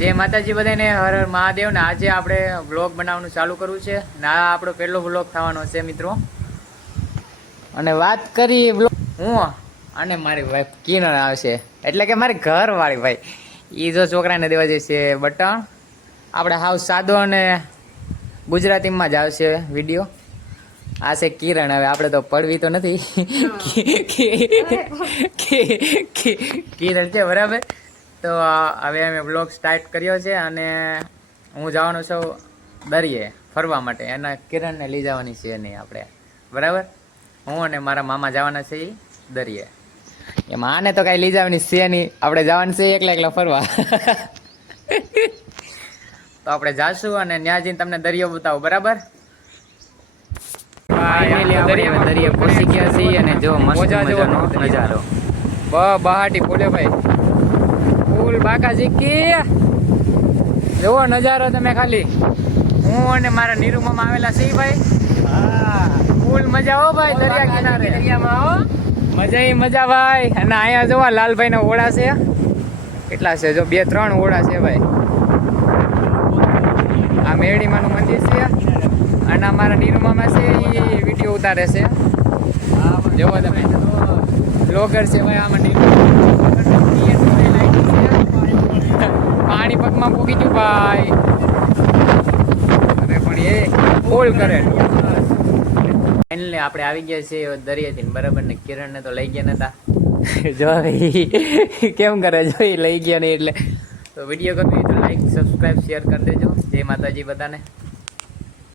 જય માતાજી બધાને, હર હર મહાદેવ. ને આજે આપણે વ્લોગ બનાવવાનું ચાલુ કરવું છે ને આ આપણો પહેલો વ્લોગ થવાનો છે મિત્રો. અને વાત કરી વ્લોગ હું અને મારી વાઈફ કિરણ આવશે, એટલે કે મારી ઘરવાળી ભાઈ. એ જો છોકરાને દેવા જશે બટન. આપણે હાવ સાદો અને ગુજરાતીમાં જ આવશે વિડીયો. આ છે કિરણ. હવે આપણે તો પડવી તો નથી કિરણ છે બરાબર. તો હવે અમે બ્લોગ સ્ટાર્ટ કર્યો છે અને હું જવાનો છું દરિયે ફરવા માટે. એના કિરણને લઈ જવાની છે નહીં આપણે, બરાબર. હું અને મારા મામા જવાના છે દરિયે. એમાં આને તો કાંઈ લઈ જવાની છે નહીં, આપણે જવાનું છે એકલા એકલા ફરવા. તો આપણે જાશું અને ત્યાં જઈને તમને દરિયો બતાવું, બરાબર. દરિયે પહોંચી ગયા છીએ અને જો મસ્ત મજાનો નજારો. બહાટી બોલે ભાઈ, ફૂલ બાકા ઝીકી જોવો નજારો તમે ખાલી. હું અને મારા નીરુમાં આવેલા છીએ ભાઈ. ફૂલ મજા હો ભાઈ, દરિયા કિનારે દરિયામાં હો મજા ઈ મજા ભાઈ. અને અહીંયા જોવા લાલભાઈ ના ઓળા છે. કેટલા છે જો 2-3 ઓળા છે ભાઈ. આ મેરડીમાનું મંદિર છે અને અમારા નીરુમામાં છે એ વિડીયો ઉતારે છે. જોવો તમે, બ્લોગર છે ભાઈ. આમાં પાણી પગમાં પૂગી ગયું ભાઈ. અરે પણ એ ફૂલ કરે. ફાઇનલી આપણે આવી ગયા છીએ દરિયાથી, બરાબર. ને કિરણને તો લઈ ગયા નતા. જો કેમ કરે, જો લઈ ગયા નહીં એટલે. તો વિડીયો ગમ્યો તો લાઈક, સબસ્ક્રાઈબ, શેર કરી દેજો. જય માતાજી બધાને.